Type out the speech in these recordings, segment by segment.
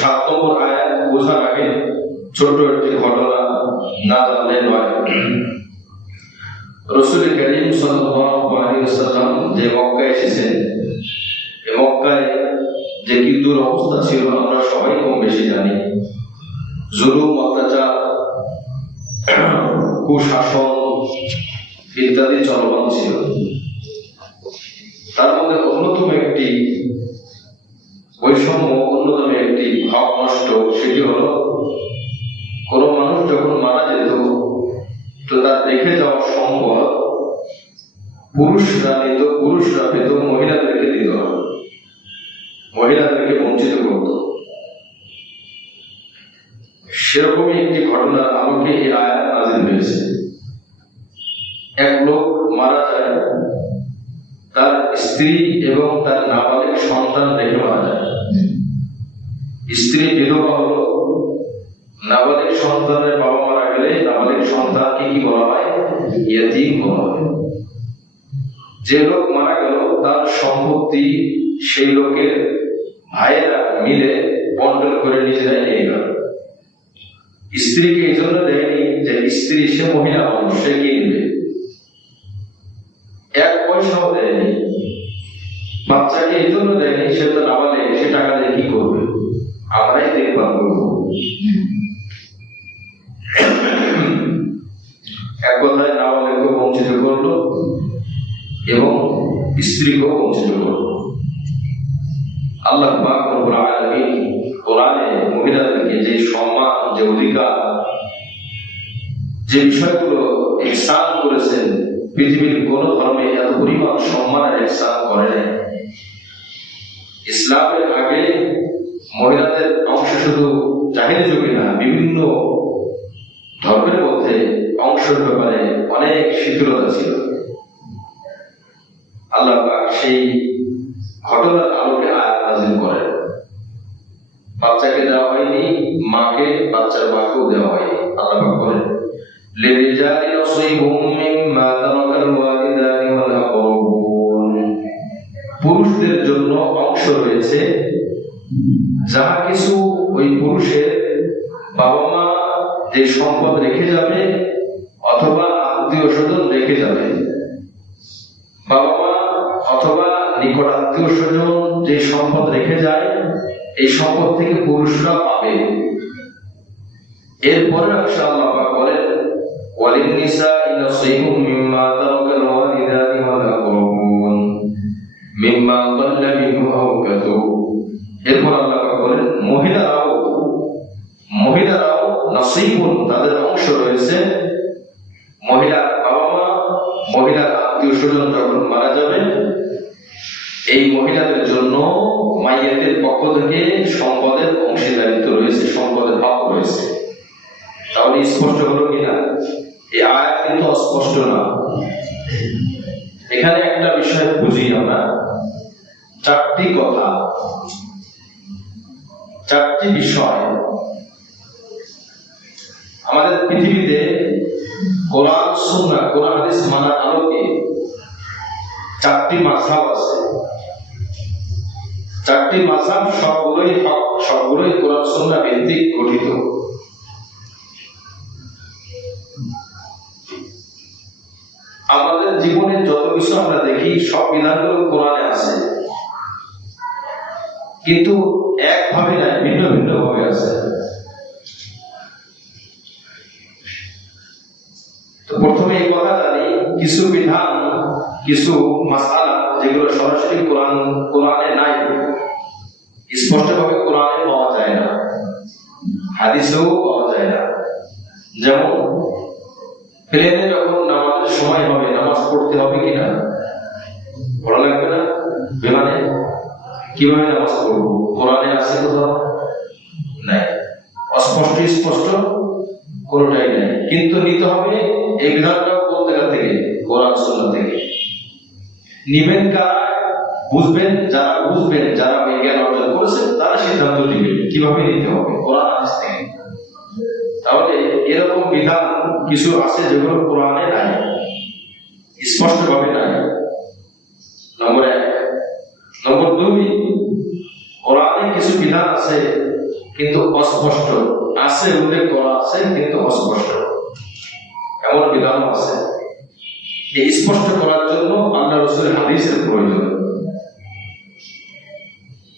7 নম্বর আয়াত বোঝার আগে ছোট একটি ঘটনা না জানলে নয়। রাসূল করিম সাল্লাল্লাহু আলাইহি ওয়াসাল্লাম যে মক্কায় এসেছেন, এই মক্কায় যে কি দুরবস্থা ছিল আমরা সবাই কম বেশি জানি। জুলুম, অত্যাচার, কুশাসন ইত্যাদি চলমান ছিল। তার মধ্যে অন্যতম একটি বৈষম্য, অন্যতম একটি হক নষ্ট, সেটি হলো কোন মানুষ যখন মারা যেত তো তার রেখে যাওয়া সম্পদ পুরুষরা নিত, পুরুষরা পেত, মহিলাদেরকে দিত না, মহিলাদেরকে বঞ্চিত করত। সেরকমই একটি ঘটনার আলোকে এই আয়াত নাযিল হয়েছে। এক লোক মারা যায়, তার স্ত্রী এবং তার নাবালিগ সন্তান রেখে মারা যায়। স্ত্রী বিধবা হলো, নাবালিগ সন্তানের বাবা মারা গেলে নাবালিগ সন্তানকে কি বলা হয়? ইয়তীম বলা হয়। যে লোক মারা গেল তার সম্পত্তি সেই লোকের ভাইয়েরা মিলে বন্টন করে নিজেরাই নিয়ে গেল। স্ত্রীকে এই জন্য দেয়নি যে স্ত্রী সে মহিলা মানুষ, সে কি নেবে, 1 পয়সাও দেয়নি। বাচ্চাকে এই জন্য দেয়নি, সে তো নাবালিগ, সে টাকা দিয়ে কি করবে, আমরাই দেখভাল করবো। এক কথায় নাবালিগকে বঞ্চিত করলো এবং স্ত্রীকেও বঞ্চিত করলো। আল্লাহ পাক রব্বুল আলামিন কোরআনে মহিলাদেরকে যে সম্মান, যে অধিকার, যে বিষয়গুলো ইহসান করেছেন, পৃথিবীর কোন ধর্মে এত পরিমাণ সম্মানের ইহসান করে নাই। ইসলামের আগে মহিলাদের অংশ শুধু জাহিলি যুগে না, বিভিন্ন ধর্মের মধ্যে অংশের ব্যাপারে অনেক শিথিলতা ছিল। আল্লাহ পাক সেই ঘটনার আলোকে আয়াত নাযিল করেন। বাচ্চাকে দেওয়া হয়নি, মাকে, বাচ্চার মাকেও দেওয়া হয়নি। আল্লাহ পাক বলেন, লিরিজালি নসীবুম মিম্মা তারাকাল ওয়ালিদানি ওয়াল আকরাবুন, পুরুষদের জন্য অংশ রয়েছে যাহা কিছু ওই পুরুষের বাবা মা যে সম্পদ রেখে যাবে অথবা আত্মীয় স্বজন রেখে যাবে। বাবা মা অথবা নিকট আত্মীয় স্বজন যে সম্পদ রেখে যায়, এই সম্পদ থেকে পুরুষরা পাবে। এরপরে আল্লাহ পাক বলেন, ওয়ালিন-নিসাই নসীবুম মিম্মা তারাকাল ওয়ালিদানি ওয়াল আকরাবুন মিম্মা ক্বাল্লা মিনহু আও কাসুর। এরপর আল্লাহ পাক বলেন, মহিলারাও নসীবুন, তাদের অংশ রয়েছে। মহিলার বাবা মা, মহিলার আত্মীয় স্বজন যখন মারা যাবে, এই মহিলাদের জন্য মাইয়াতের পক্ষ থেকে সম্পদের অংশীদারিত্ব রয়েছে, সম্পদের হক রয়েছে। তাহলে স্পষ্ট হলো কিনা? এই আয়াত কিন্তু অস্পষ্ট না। এখানে একটা বিষয় বুঝি আমরা, 4টি কথা, 4টি বিষয় আমাদের পৃথিবীতে কোরআন সুন্নাহ, কোরআন হাদিস মানার আলোকে 4টি মাযহাব আছে। 4টি মাযহাব সবগুলোই হক, সবগুলোই কোরআন সুন্নাহ ভিত্তিক গঠিত। আমাদের জীবনে যত কিছু আমরা দেখি সব বিধানগুলো কোরআনে আছে, কিন্তু একভাবে নাই, ভিন্ন ভিন্ন ভাবে আছে। তো প্রথমে এই কথা জানি, কিছু বিধান, কিছু মাসআলা যেগুলো সরাসরি কোরআনে নাই, স্পষ্টভাবে কোরআনে পাওয়া যায় না, হাদিসেও পাওয়া যায় না। যেমন প্লেনে যখন নামাজের সময় হবে, নামাজ পড়তে হবে কিনা, পড়া লাগবে না? বিমানে কিভাবে নামাজ পড়বো, কোরআনে আছে কোথাও? নাই, অস্পষ্ট স্পষ্ট কোনটাই নাই। কিন্তু নিতে হবে এই বিধানটা কোন জায়গা থেকে? কোরআন সুন্নাহ থেকে। নিবেন কারা? বুঝবেন যারা, বুঝবেন যারা জ্ঞান অর্জন করেছেন, তারা সিদ্ধান্ত দিবেন কিভাবে নিতে হবে, কোরআন হাদিস থেকে। তাহলে এরকম বিধান কিছু আছে যেগুলো কোরআনে নাই, স্পষ্টভাবে নাই, নম্বর 1। নম্বর 2, কোরআনে কিছু বিধান আছে কিন্তু অস্পষ্ট, আছে উল্লেখ করা আছে কিন্তু অস্পষ্ট, এমন বিধান আছে। এই স্পষ্ট করার জন্য আল্লাহ রাসূলের হাদিসের প্রয়োজন।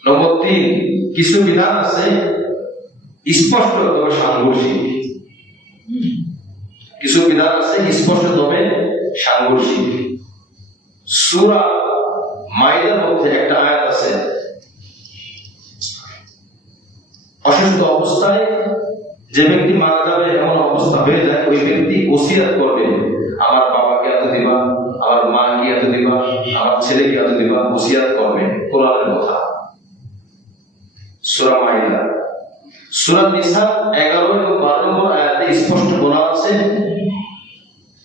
নম্বর 3, কিছু বিধান আছে স্পষ্ট তবে সাংঘর্ষিক। কিছু বিধান আছে স্পষ্ট তবে সাংঘর্ষিক। সূরা মাইদার মধ্যে একটা আয়াত আছে, অসুস্থ অবস্থায় যে ব্যক্তি মারা যাবে এমন অবস্থা হয়ে যায়, ওই ব্যক্তি ওসিয়াত করবে, আমার বাবাকে এত দিবা, আমার মাকে এত দিবা, আমার ছেলেকে এত দিবা, ওসিয়াত করবে। কোরআনের কথা, সূরা মাইদা। সূরা নিসা 11 এবং 12 নম্বর আয়াতে স্পষ্ট বলা আছে,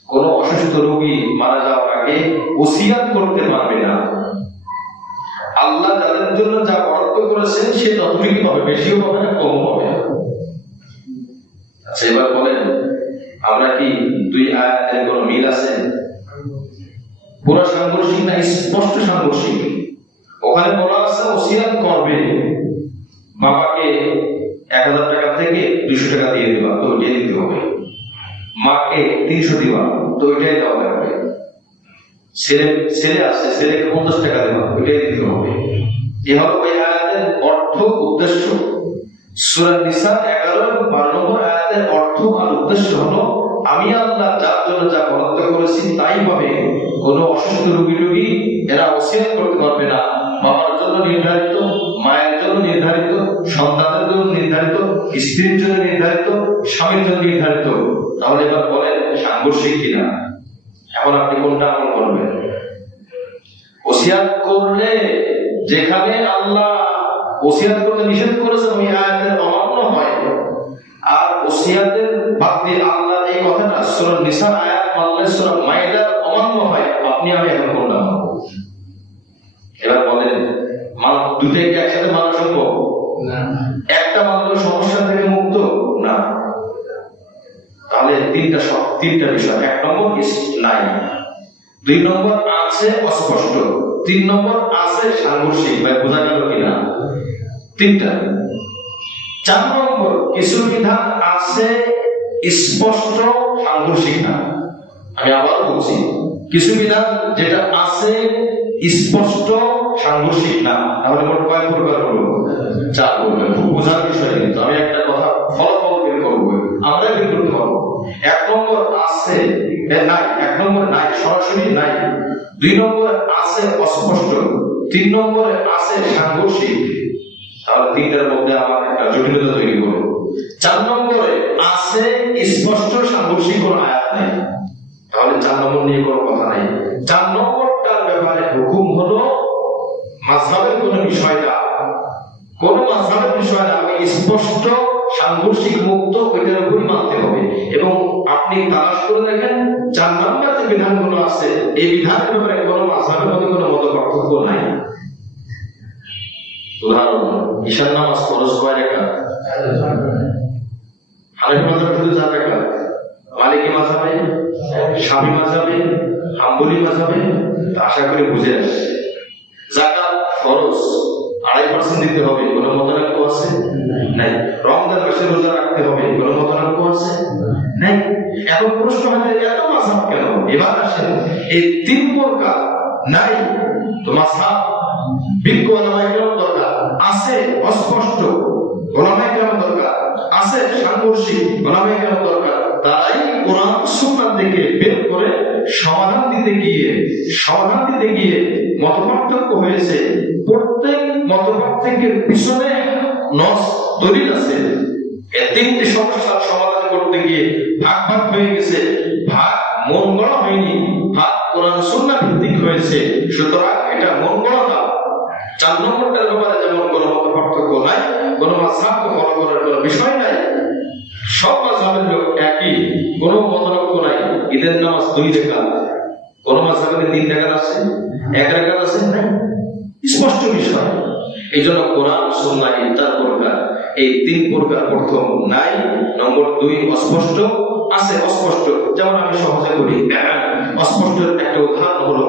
কোন অসুস্থ রোগী মারা যাওয়ার আগে ওসিয়াত করতে পারবে না। আল্লাহ যাদের জন্য যা বরাদ্দ করেছেন সে ততটুকুই পাবে, বেশিও পাবে না, কম পাবে না। আচ্ছা, এবার বলেন, আমরা কি দুই আয়াতের কোনো মিল আছে? পুরো সাংঘর্ষিক না স্পষ্ট সাংঘর্ষিক? ওখানে বলা আছে ওসিয়াত করবে, বাবাকে 1000 টাকা থেকে 200 টাকা দিয়ে দিবা, তো ওইটাই দিতে হবে। মাকে 300 দিবা, তো ওইটাই দেওয়া লাগবে। ছেলে আছে, ছেলেকে 50 টাকা দেবা, ওইটাই দিতে হবে। এ হলো ওই আয়াতের অর্থ উদ্দেশ্য। সূরা নিসা 11 এবং 12 নম্বর আয়াতের অর্থ আর উদ্দেশ্য হলো, আমি আল্লাহ যার জন্য যা বরাদ্দ করেছি তাই পাবে। কোনো অসুস্থ রোগী এরা ওসিয়াত করতে পারবে না। বাবার জন্য নির্ধারিত, মায়ের জন্য নির্ধারিত, সন্তানের জন্য নির্ধারিত, স্ত্রীর জন্য নির্ধারিত, স্বামীর জন্য নির্ধারিত। তাহলে এবার বলেন সাংঘর্ষিক কিনা? এখন আপনি কোনটা আমল করবেন? ওসিয়াত করলে যেখানে আল্লাহ ওসিয়াত করতে নিষেধ করেছেন ওই আয়াতের অমান্য হয়, আর ওসিয়াতের বাদ দিয়ে আল্লাহ এই কথাটা সূরা নিসা আয়াত মানলে সূরা মাইদার অমান্য হয়, আপনি আমি এখন কোনটা মানব? এবার বলেন, দুটোই কি একসাথে মানা সম্ভব? না। একটা মানলে সমস্যা থেকে মুক্ত না। তাহলে তিনটা বিষয়। 1 নম্বর নাই, 2 নম্বর আছে অস্পষ্ট, 3 নম্বর আছে সাংঘর্ষিক। ভাই বোঝা গেল কিনা? 3টা। 4 নম্বর, কিছু বিধান আছে স্পষ্ট সাংঘর্ষিক না। আমি আবার বলছি, কিছু বিধান যেটা আছে স্পষ্ট সাংঘর্ষিক না। তাহলে মোট কয় প্রকার হলো? 4 প্রকার। খুব বোঝার বিষয়, কিন্তু আমি একটা কথা ফলাফল বের করবো, আমরা বের করতে পারবো। 1 নম্বর আছে নাই, 1 নম্বর নাই, সরাসরি নাই। 2 নম্বরে আছে অস্পষ্ট, 3 নম্বরে আছে সাংঘর্ষিক। তাহলে 3টার মধ্যে আমার একটা জটিলতা তৈরি করো। 4 নম্বরে আছে স্পষ্ট সাংঘর্ষিক কোন আয়াত নেই। তাহলে 4 নম্বর নিয়ে কোনো কথা নাই। 4 নম্বরটার ব্যাপারে হুকুম হলো মাযহাবের কোন বিষয় না, কোন মাযহাবের বিষয় না, আমি স্পষ্ট সাংঘর্ষিক মুক্ত ওইটার উপরই মানতে হবে। এবং আপনি তালাশ করে দেখেন 4 নম্বর যে বিধানগুলো আছে এই বিধানের ব্যাপারে কোন মাযহাবের মধ্যে কোনো মত পার্থক্য নাই। উদাহরণ, ঈশার নামাজ ফরজ কয় রাকাত? হানাফি মাযহাবে শুধু 4 রাকাত, মালিকি মাযহাবে, শাফি মাযহাবে, হাম্বলি মাযহাবে, আশা করি বুঝে আসছে। যাকাত ফরজ 2.5% দিতে হবে, কোনো মতানৈক্য আছে? নাই। রমজান মাসে রোজা রাখতে হবে, কোনো মতানৈক্য আছে? নাই। এখন প্রশ্ন হয় এত মাযহাব কেন? এবার আসেন, এই 3 প্রকার নাই তো মাযহাব বিজ্ঞ ওলামায়ে কেরাম দরকার আছে, অস্পষ্ট ওলামায়ে কেরাম দরকার আছে, সাংঘর্ষিক ওলামায়ে কেরাম দরকার। তারাই কোরআন সুন্নাহ থেকে বের করে সমাধান দিতে গিয়ে মতপার্থক্য হয়েছে। প্রত্যেক মতপার্থক্যের পিছনে নস দলিল আছে। এই 3টি সমস্যার সমাধান করতে গিয়ে ভাগ হয়ে গেছে। ভাগ মন গড়া হয়নি, ভাগ কোরআন সুন্নাহ ভিত্তিক হয়েছে। সুতরাং এটা মন গড়া না। 4 নম্বরটার ব্যাপারে যেমন কোনো মতপার্থক্য নাই, কোনো মাযহাবকে ফলো করার কোনো বিষয় নাই, সব মাযহাবের লোক একই, কোনো মতপার্থক্য নাই। ঈদের নামাজ 2 রাকাত, কোন মাযহাবে 3 রাকাত আছে, 1 রাকাত আছে, নাই, স্পষ্ট বিষয়। এই জন্য কোরআন সুন্নাহ 4 প্রকার, এই 3 প্রকার প্রথম নাই। নম্বর 2 অস্পষ্ট, আছে অস্পষ্ট। যেমন আমি সহজে বলি, অস্পষ্টের একটা উদাহরণ হলো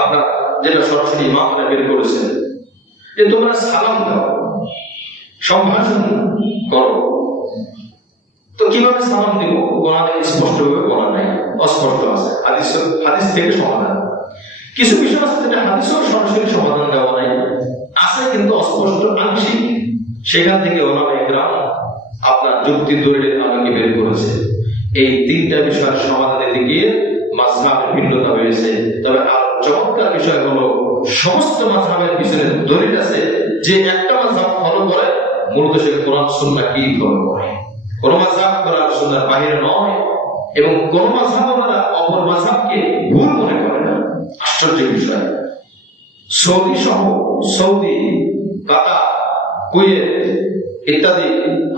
আপনার যেটা সরাসরি ইমামরা বের করেছেন, যে তোমরা সালাম দাও। সম্ভাষণ করো। তো কিভাবে সালাম দিব? কোরআনে স্পষ্টভাবে বলা নাই, অস্পষ্ট আছে। হাদিস থেকে সমাধান। কিছু বিষয় আছে যেটা হাদিসেও সরাসরি সমাধান দেওয়া নাই, আছে কিন্তু অস্পষ্ট আংশিক। সেখান থেকে ওলামায়ে কেরাম আপনার যুক্তি দলিলের আলোকে বের করেছে। এই তিনটা বিষয়ের সমাধানের দিকে মাযহাবের ভিন্নতা হয়েছে। তবে আর চমৎকার বিষয় হলো সমস্ত মাযহাবের পিছনে দলিল আছে। যে একটা মাযহাব ফলো করে মূলত সে কোরআন সুন্নাহ কি ফলো করে। কোন মাযহাব কোরআন সুন্নাহর বাইরে নয়, এবং কোন মাযহাব ওনারা অপর মাযহাবকে ভুল মনে করে না। আশ্চর্য বিষয়। সৌদি সহ সৌদি, কাতার, কুয়েত ইত্যাদি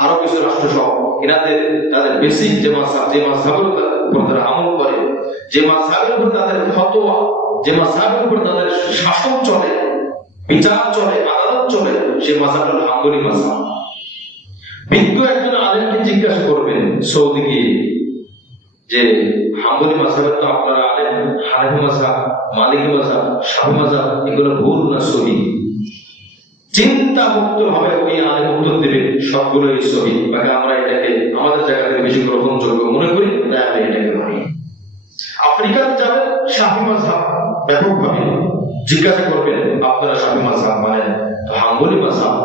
আরো কিছু রাষ্ট্র সহ এনাদের তাদের বেসিক যে মাযহাব, যে মাযহাবের উপর তারা আমল করে, যে মাযহাবের উপর তাদের ফতোয়া, যে মাযহাবের উপর তাদের শাসন চলে, বিচার চলে, আদালত চলে, সে মাযহাব হলো হাম্বলি মাযহাব। বিজ্ঞ একজন আলেমকে জিজ্ঞাসা করবেন সৌদি গিয়ে যে হাম্বলি মাযহাবের তো আপনারা আলেম, হানাফি মাযহাব, মালিকি মাযহাব, শাফি মাযহাব এগুলো ভুল না সহিহ? চিন্তা মুক্ত ভাবে ওই আলেম উত্তর দেবে সবগুলোই সহিহ। বাকি আমরা এটাকে আমাদের জায়গা থেকে বেশি গ্রহণযোগ্য মনে করি, তাই আমরা এটাকে মানি। আফ্রিকার যাবেন শাফি মাযহাব ব্যাপকভাবে, জিজ্ঞাসা করবেন আপনারা শাফি মাযহাব মানেন? তো হাম্বলি মাযহাব,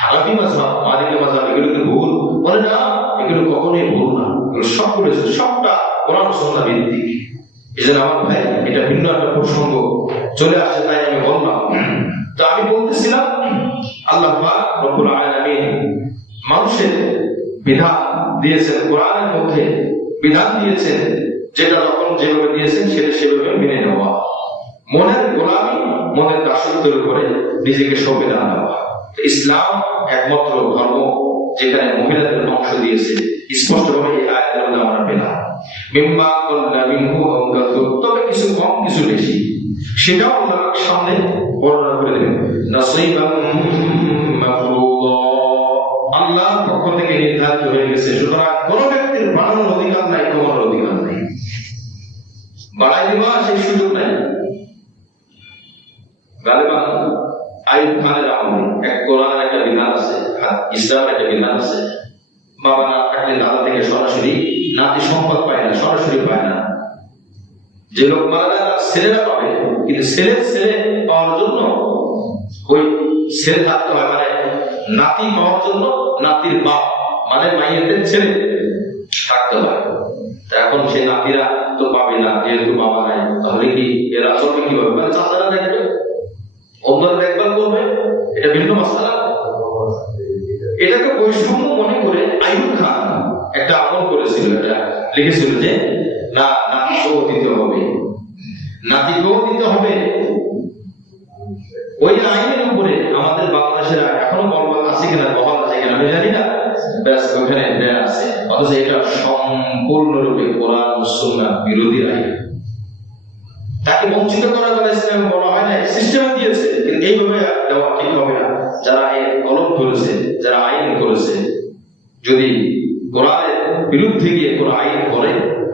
হানাফি মাযহাব, মালিকি মাযহাব এগুলো কি ভুল? বলে না, এগুলো কখনোই ভুল না, এগুলো সবগুলো সবটা কোরআন সুন্নাহ ভিত্তিক। এজন্য আমার ভাই, এটা ভিন্ন একটা প্রসঙ্গ চলে আসছে, তাই আমি বললাম। তো আমি বলতেছিলাম আল্লাহ পাক রব্বুল আলামিন মানুষের বিধান দিয়েছেন, কোরআনের মধ্যে বিধান দিয়েছেন, যেটা যখন যেভাবে দিয়েছেন সেটা সেভাবে মেনে নেওয়া, মনের গোলামি, মনের দাসত্বের উপরে নিজেকে সঁপে দেওয়া। ইসলাম একমাত্র ধর্ম যেখানে মহিলাদের অংশ দিয়েছে, স্পষ্টভাবে এই আয়াতের মধ্যে আমরা পেলাম। মিম্মা কুল্লা মিনহু আও কাসুর, তবে কিছু কম কিছু বেশি, সেটাও আল্লাহ সামনে বর্ণনা করে দেবেন। নাসীবাম মাফরুদা, আল্লাহর পক্ষ থেকে নির্ধারিত হয়ে গেছে। সুতরাং কোন ব্যক্তির বাড়ানোর অধিকার নাই, কমানোর অধিকার নাই, বাড়াই দেওয়া সেই সুযোগ নাই। গালিবান আইয়ুব খানের আমলে এক কোরআনের একটা বিধান আছে, ইসলামের একটা বিধান আছে। বাবা না থাকলে দাদা থেকে সরাসরি নাতি সম্পদ পায় না, সরাসরি পায় না। যে লোক মারা যায় তার ছেলেরা পাবে, কিন্তু ছেলে পাওয়ার জন্য ওই ছেলে থাকতে হয়, মানে নাতি পাওয়ার জন্য নাতির বাপ মানে মাইয়ের ছেলে থাকতে হয়। এখন সেই নাতিরা তো পাবে না, যেহেতু বাবা নাই, তাহলে কি এরা চলবে কিভাবে? মানে চাচারা দেখবে, অন্যরা দেখভাল করবে, এটা ভিন্ন মাসআলা। এটাকে বৈষম্য মনে করে আইয়ুব খান একটা আমল করেছিল, এটা লিখেছিল যে না, নাতিকেও দিতে হবে, নাতিকেও দিতে হবে। ওই আইনের উপরে আমাদের বাংলাদেশের এখনো বলবৎ আছে কিনা, বহাল আছে কিনা আমি জানি না, ব্যাস ওখানে দেয়া আছে। অথচ এটা সম্পূর্ণরূপে কোরআন ও সুন্নাহ বিরোধী আইন। তাকে বঞ্চিত করা হয়েছে বলা হয় না, সিস্টেমে দিয়েছে, কিন্তু এইভাবে দেওয়া ঠিক হবে না। যারা এই কলম করেছে, যারা আইন করেছে, যদি কোরআনের বিরুদ্ধে গিয়ে কোনো আইন করে,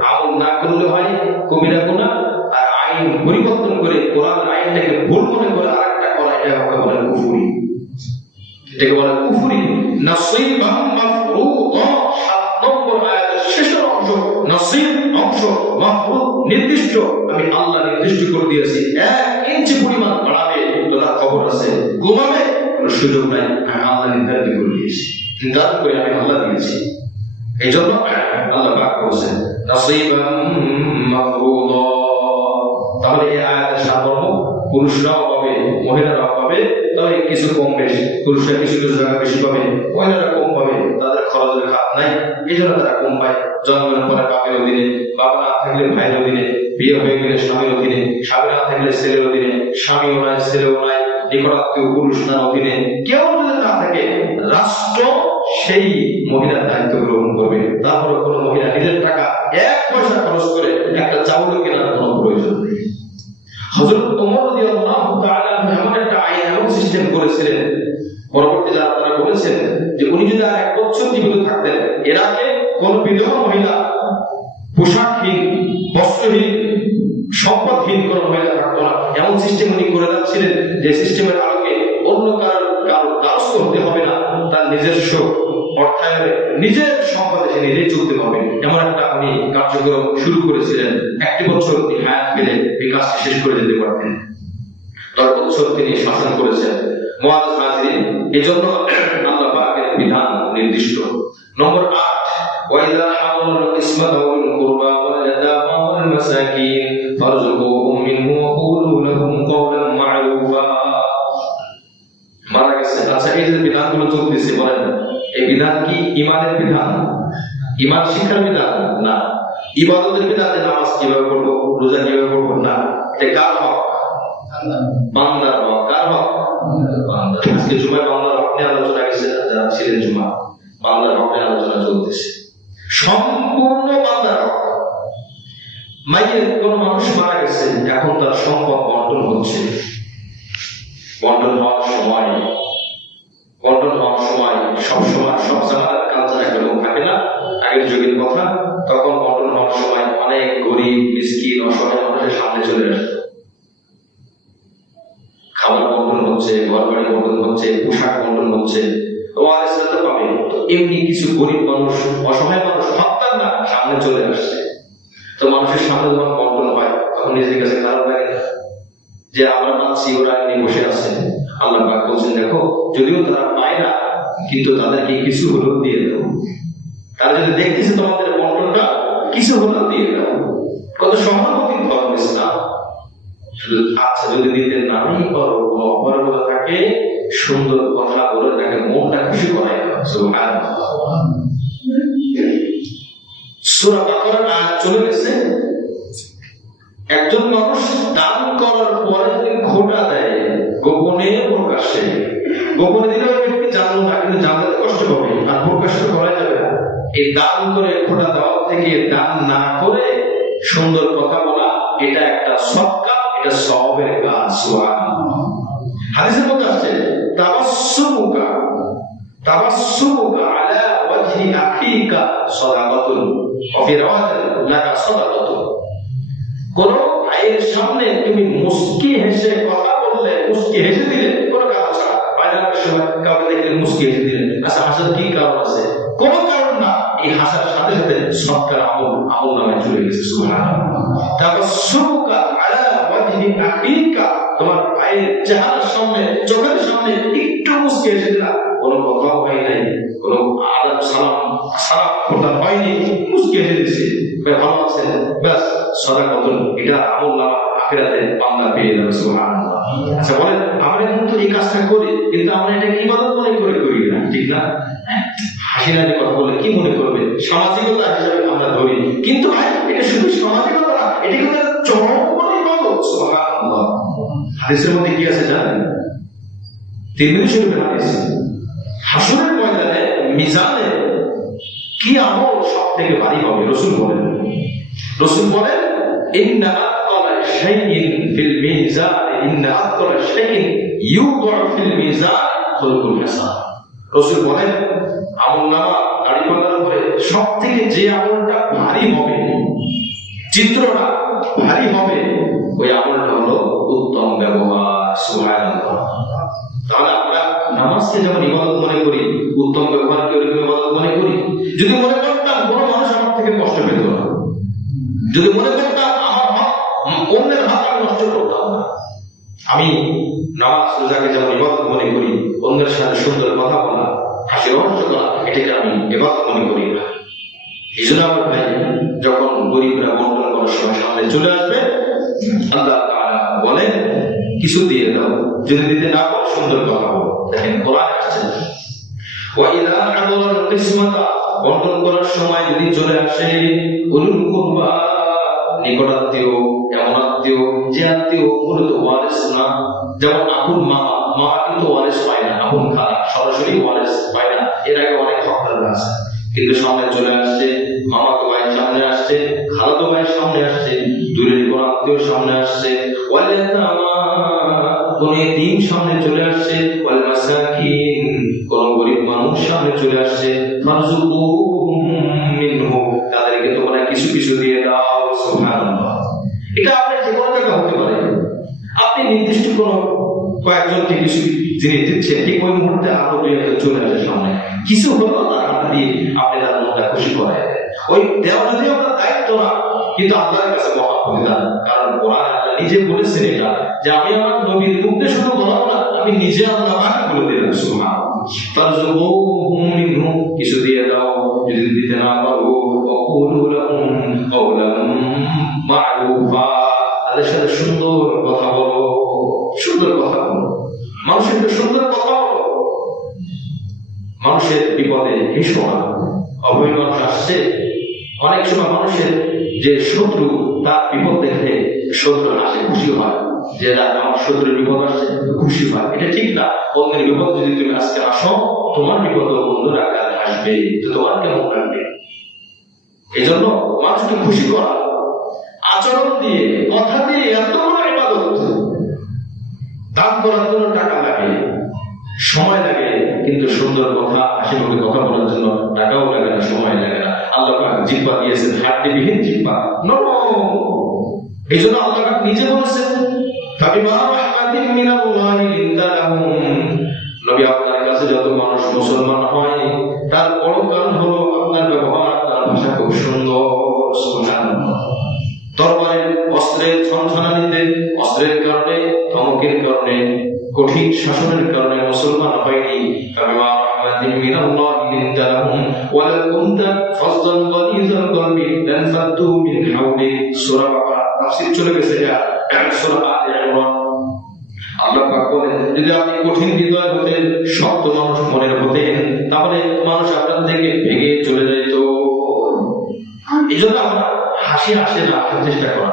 আমল না করলে হয় কবিরা গুনাহ, আর আইন পরিবর্তন করে কোরআন আইনটাকে ভুল মনে করে আরেকটা করা, এটাকে বলে কুফরি। এটাকে বলে কুফরি। নাসীবাম মাফরুদা, 7 নম্বর আয়াতের শেষের অংশ, নাসীব অংশ, মাফরুদ নির্দিষ্ট, আমি আল্লাহ নির্দিষ্ট করে দিয়েছি। 1 ইঞ্চি পরিমাণ বাড়াবে তো তার খবর আছে, কমাবে কোনো সুযোগ নাই, আমি আল্লাহ নির্ধারিত করে দিয়েছি, নির্ধারণ করে আমি আল্লাহ দিয়েছি। এই জন্য আল্লাহ পাক বলেছেন নাসীবাম মাফরুদা। তাহলে এই আয়াতের সাধারণ পুরুষরাও পাবে, মহিলারাও পাবে, তবে কিছু কম বেশি, পুরুষরা কিছু কিছু জায়গা বেশি পাবে, মহিলারা কম পাবে, তাদের খরচের খাত নাই, এই জন্য তারা কম পায়। জন্মের পরে বাপের অধীনে, বাবা না থাকলে ভাইয়ের অধীনে, বিয়ে হয়ে গেলে স্বামীর অধীনে, স্বামী না থাকলে ছেলের অধীনে, স্বামীও নাই ছেলেও নাই, নিকটাত্মীয় পুরুষ না অধীনে, কেউ যদি না থাকে, রাষ্ট্র সেই মহিলার দায়িত্ব গ্রহণ করবে। তারপরে কোনো মহিলা নিজের টাকা 1 পয়সা খরচ করে একটা চাউল কেনার কোনো প্রয়োজন নেই। হযরত ওমর রাদিয়াল্লাহু তাআলা এমন একটা আইন এবং সিস্টেম করেছিলেন, পরবর্তী যারা তারা বলেছেন যে উনি যদি আর 1 বছর জীবিত থাকতেন, এর আগে কোন বিধবা মহিলা, পোশাকহীন, বস্ত্রহীন, সম্পদহীন কোন মহিলা থাকতো না, এমন সিস্টেম উনি করে যাচ্ছিলেন যে সিস্টেমের আলোকে অন্য কারো দ্বারস্থ হতে হবে না, তার নিজস্ব অর্থায়নে নিজের সম্পদে সে নিজেই চলতে পারবে এমন একটা উনি কার্যক্রম শুরু করেছিলেন। 1 বছর তিনি হায়াত পেলে এই কাজটি শেষ করে যেতে পারতেন। 10 বছর তিনি শাসন করেছেন। মুআজ্জাজ হাজিরিন, এজন্য আল্লাহ পাকের বিধান নির্দিষ্ট। নম্বর 8, ওয়াইদা হাদারাল কিসমাতা ওয়াল কুরবা ওয়াল ইয়াতামা ওয়াল মাসাকিন ফারযুকুহুম মিনহু ওয়া কুলু লাহুম কাওলান মা'রুফা। মারা গেছে। আচ্ছা, এই যে বিধানগুলো চলতেছে, বলেন এই বিধান কি ঈমানের বিধান? ঈমান শিক্ষার বিধান না। ইবাদতের বিধান, নামাজ কিভাবে পড়বো, রোজা কিভাবে পড়বো না। এটা কার হক? বান্দার হক। কার হক? বান্দার। আজকে জুমায় বান্দার হক নিয়ে আলোচনা গেছে, যারা ছিলেন জুমা, বান্দার হক নিয়ে আলোচনা চলতেছে। সম্পূর্ণ বান্দার হক। মাইয়ের কোন মানুষ মারা গেছে, এখন তার সম্পদ বন্টন হচ্ছে। বন্টন হওয়ার সময় সব সময় সব জায়গার কালচার একরকম থাকে না। আগের যুগের কথা, তখন বন্টন হওয়ার সময় অনেক গরিব মিসকিন অসহায় মানুষের সামনে চলে আসত। খাবার বন্টন হচ্ছে, ঘর বাড়ি বন্টন হচ্ছে, পোশাক বন্টন হচ্ছে, ওয়ারিসরা তো পাবে। তো এমনি কিছু গরিব মানুষ অসহায় মানুষ হত্যার না সামনে চলে আসছে। তো মানুষের সামনে যখন বন্টন হয়, তখন নিজের কাছে খারাপ লাগে যে আমরা পাচ্ছি, ওরা এমনি বসে আছে। আল্লাহ পাক বলছেন, দেখো যদিও তারা পায় না, কিন্তু তাদেরকে কিছু হলেও দিয়ে দাও। তারা যদি দেখতেছে তোমাদের বন্টনটা, কিছু হলেও দিয়ে দাও। কত সহানুভূতি ধর্ম ইসলাম। শুধু আচ্ছা যদি দিতে নাই পারো, কোনো অপারগতা থাকে, সুন্দর কথা বলে তাকে মনটা খুশি করাই দাও। সুবহানাল্লাহ। সূরা বাকারার আয়াত চলে গেছে। একজন মানুষ দান করার পরে যদি খোটা দেয়, গোপনে প্রকাশ্যে, গোপনে দিলে ওই ব্যক্তি জানলো না, কিন্তু জানতে কষ্ট হবে, আর প্রকাশ্য করা যাবে না। এই দান করে খোটা দেওয়ার থেকে দান না করে সুন্দর কথা বলা, এটা একটা সদকা, এটা সওয়াবের কাজ। সুবহানাল্লাহ। হাদিসের মধ্যে আছে, তাবাসসুমুকা আলা ওয়াজহি আখিকা সাদাকাতুন ওয়া ফি রাওয়াতিন লাকা সাদাকাতুন। কোন ভাইয়ের সামনে তুমি মুস্কি হেসে কথা বললে, মুস্কি হেসে দিলে, কোন কারণ ছাড়া, বাইরের সময় কাউকে দেখলে মুস্কি হেসে দিলে, আচ্ছা হাসার কি কারণ আছে? কোন কারণ না, এই হাসার সাথে সাথে সৎকার আমল নামে চলে গেছে। সুবহানাল্লাহ। তাবাসসুমুকা আলা ওয়াজহি আখিকা, তোমার ভাইয়ের চেহারার সামনে, চোখের সামনে একটু মুস্কি হেসে দিলা, কোনো কথা হয় নাই, কোনো আলাপ সালাম কথা হয়নি, মুস্কি হেসে দিছে, ভালো আছেন, ব্যাস সাদাকাতুন, এটা আমল নামা আখিরাতে বান্দা পেয়ে যাবে। সুবহানাল্লাহ। আচ্ছা বলেন, আমরা কিন্তু এই কাজটা করি, কিন্তু আমরা এটাকে ইবাদত মনে করে করি না, ঠিক না? হাসি না কথা বললে কি মনে করবে, সামাজিকতা হিসেবে আমরা ধরি, কিন্তু ভাই এটা শুধু সামাজিকতা না, এটা কিন্তু চরম বড় ইবাদত। সুবহানাল্লাহ। হাদিসের মধ্যে কি আছে জানেন? তিরমিজি শরীফের হাদিস, হাসরের ময়দানে মিজানে কি আমল সবথেকে ভারী হবে? রাসূল বলেন ইন্না আতকালা শাইইন ফিল মিজান, ইন্না আতকালা শাইইন ইউদা ফিল মিজান খুলকুল হাসান। রাসূল বলেন, আমলনামা দাড়িপাল্লার উপরে সবথেকে যে আমলটা ভারী হবে, চিত্রটা ভারী হবে, ওই আমলটা হলো উত্তম ব্যবহার। সুবহানাল্লাহ। তাহলে আমরা নামাজকে যেমন ইবাদত মনে করি, উত্তম ব্যবহারকে ওরকম ইবাদত মনে করি। যদি মনে করতাম কোনো মানুষ আমার থেকে কষ্ট পেত না, যদি মনে করতাম আমার হক অন্যের হক আমি নষ্ট করতাম না, আমি নামাজ রোজাকে যেমন ইবাদত মনে করি, অন্যের সাথে সুন্দর কথা বলা, হাসি রহস্য করা, এটাকে আমি ইবাদত মনে করি না। এই জন্য আমার ভাই, যখন গরিবরা বন্টন করার সময় সামনে চলে আসবে, আল্লাহ তাআলা বলেন কিছু দিয়ে দাও, যদি দিতে না পারো সুন্দর কথা বলো। দেখেন কোরআন আসছে, ওয়া ইযা হাদারাল কিসমাতা, বন্টন করার সময় যদি চলে আসে, উলুল কুরবা, নিকটাত্মীয়, এমন আত্মীয় যে আত্মীয় মূলত ওয়ারিস না, যেমন আপন মা কিন্তু ওয়ারিস পায় না, আপন খালা সরাসরি ওয়ারিস পায় না, এর আগে অনেক হকদার আছে, কিন্তু সামনে চলে আসছে, মামাতো ভাই সামনে আসছে, খালাতো ভাই সামনে আসছে, দূরের কোন আত্মীয় সামনে আসছে, ওয়াল ইয়াতামা, কোন এতিম সামনে চলে আসছে, ওয়াল মাসাকিন, কোন গরিব মানুষ সামনে চলে আসছে, ফারযুকুহুম মিনহু, তাদেরকে তোমরা কিছু কিছু দিয়ে দাও। সুবহানাল্লাহ। এটা আপনার যে কোনো জায়গা হতে পারে, আপনি নির্দিষ্ট কোন কয়েকজনকে কিছু জিনিস দিচ্ছেন, ঠিক ওই মুহূর্তে আরো দুই একজন চলে আসে সামনে, কিছু হলো তার হাত দিয়ে আপনি তার মনটা খুশি করেন। ওই দেওয়া যদিও আপনার দায়িত্ব না, কিন্তু আল্লাহর কাছে মহা প্রতিদান। কারণ কোরআন আল্লাহ নিজে বলেছেন এটা, যে আমি আমার নবীর মুখে শুধু বলবো না, আমি নিজে আল্লাহ আমাকে বলে দিলাম সুবহানাল্লাহ। ফারজুকুহুম মিনহু, কিছু দিয়ে দাও, যদি দিতে না পারো ওয়াকুলু লাহুম কাওলাম মা'রুফা, তাদের সাথে সুন্দর কথা বলো, সুন্দর কথা বলো, মানুষের সুন্দর কথা বলো। মানুষের বিপদে হেসো না। অভাবী মানুষ আসছে, অনেক সময় মানুষের যে শত্রু তার বিপদ দেখে শত্রু আসে, খুশি হয়, যে আমার শত্রুর বিপদ আসছে, খুশি হয়। এটা ঠিক না। অন্যের বিপদ যদি তুমি আজকে আসো, তোমার বিপদ বন্ধুরা কাল আসবে, তো তোমার কেমন লাগবে? এই জন্য মানুষকে খুশি করা আচরণ দিয়ে, কথা দিয়ে এত বড় ইবাদত। দান করার জন্য টাকা লাগে, সময় লাগে, কিন্তু সুন্দর কথা, হাসি মুখে কথা বলার জন্য টাকাও লাগে না, সময় লাগে না। আল্লাহ পাক জিহ্বা দিয়েছেন, হাড্ডিবিহীন জিহ্বা, নরম। এই জন্য আল্লাহ পাক নিজে বলেছেন, ফাবিমা রাহমাতিন মিনাল্লাহি লিনতা লাহুম, নবী আপনার কাছে যত মানুষ মুসলমান হয় তার বড় কারণ হলো আপনার ব্যবহার, আপনার ভাষা খুব সুন্দর। সুবহানাল্লাহ। দরবারের অস্ত্রের ছনছনানিতে, অস্ত্রের কারণে, ধমকের কারণে, কঠিন শাসনের কারণে মুসলমান হয়নি। ফাবিমা রাহমাতিন মিনাল্লাহি লিনতা লাহুম ওয়ালাউ কুনতা ফাযযান গালিযাল কলবি লানফাদ্দু মিন হাওলিক। সূরা বাকারা তাফসীর চলে গেছে, এটা সূরা আলে ইমরান। আল্লাহ পাক বলেন, যদি আপনি কঠিন হৃদয় হতেন, শক্ত মানুষ মনের হতেন, তাহলে মানুষ আপনার থেকে ভেঙে চলে যেত। এই জন্য আমরা হাসি আসে না আসার চেষ্টা করা।